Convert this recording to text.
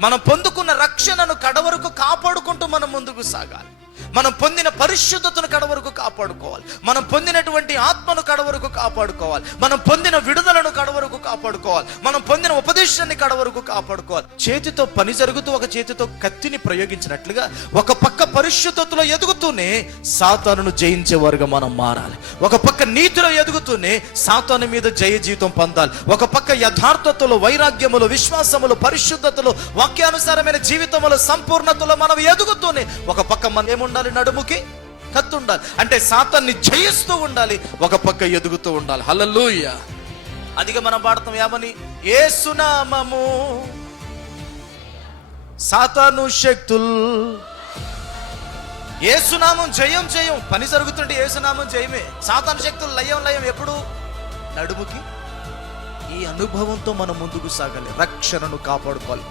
మనం పొందుకున్న రక్షణను కడవరకు కాపాడుకుంటూ మనం ముందుకు సాగాలి. మనం పొందిన పరిశుద్ధతను కడవరకు కాపాడుకోవాలి. మనం పొందినటువంటి ఆత్మను కడవరకు కాపాడుకోవాలి. మనం పొందిన విడుదలను కడవరకు కాపాడుకోవాలి. మనం పొందిన ఉపదేశాన్ని కడవరకు కాపాడుకోవాలి. చేతితో పని జరుగుతూ ఒక చేతితో కత్తిని ప్రయోగించినట్లుగా ఒక పక్క పరిశుద్ధతలో ఎదుగుతూనే సాతానును జయించేవారుగా మనం మారాలి. ఒక పక్క నీతిలో ఎదుగుతూనే సాతాను మీద జయ జీవితం పొందాలి. ఒక పక్క యథార్థతలో, వైరాగ్యములో, విశ్వాసములో, పరిశుద్ధతలో, వాక్యానుసారమైన జీవితములో, సంపూర్ణతలో మనం ఎదుగుతూనే ఒక పక్క మనం ఏముండాలి? నడుముకి కత్తి ఉండాలి. అంటే సాతాన్ని జయిస్తూ ఉండాలి, ఒక పక్క ఎదుగుతూ ఉండాలి. హల్లెలూయా. అదిగా మనం పాడతాం ఏమని? యేసునామము సాతాను శక్తుల్. యేసునామం జయం జయం. పని జరుగుతుంటే యేసునామం జయమే. సాతాను శక్తులు లయం లయం. ఎప్పుడు? నడుముకి. ఈ అనుభవంతో మనం ముందుకు సాగాలి. రక్షణను కాపాడుకోవాలి.